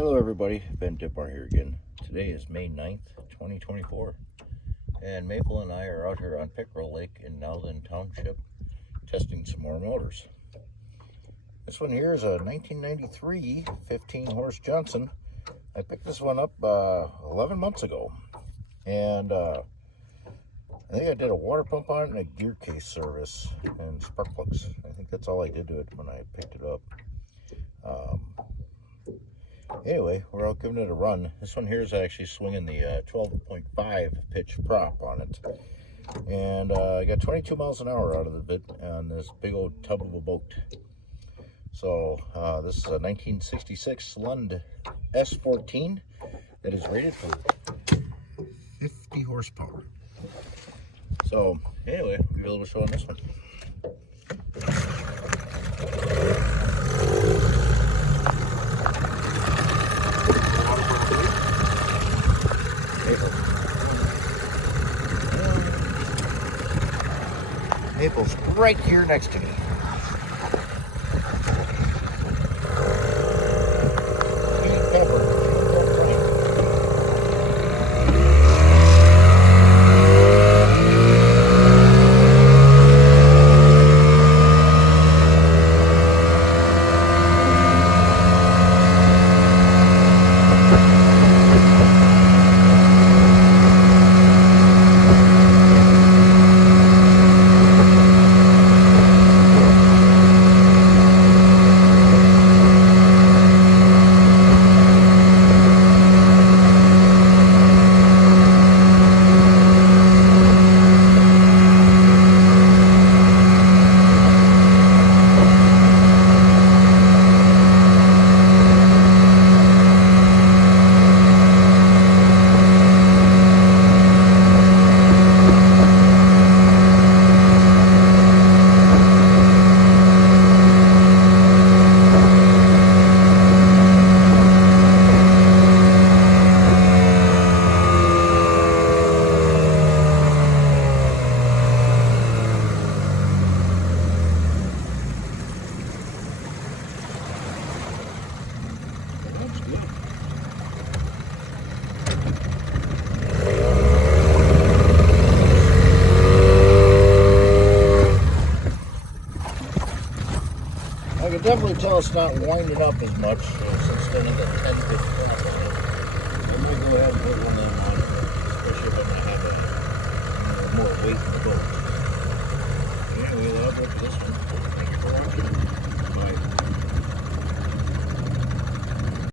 Hello everybody, Ben Dipmar here again. Today is May 9th, 2024, and Maple and I are out here on Pickerel Lake in Nowlin Township testing some more motors. This one here is a 1993 15-horse Johnson. I picked this one up 11 months ago, and I think I did a water pump on it and a gear case service and spark plugs. I think that's all I did to it when I picked it up. Anyway, we're out giving it a run. This one here is actually swinging the 12.5 pitch prop on it. And I got 22 miles an hour out of the bit on this big old tub of a boat. So this is a 1966 Lund S14 that is rated for 50 horsepower. So anyway, we'll give you a little show on this one. Maple's right here next to me. I can definitely tell it's not winding up as much since then I got 10 pitch prop on it. I might go ahead and put one of them on it, especially when I have more weight in the boat. Yeah, we'll have a look at this one. Thank you for watching.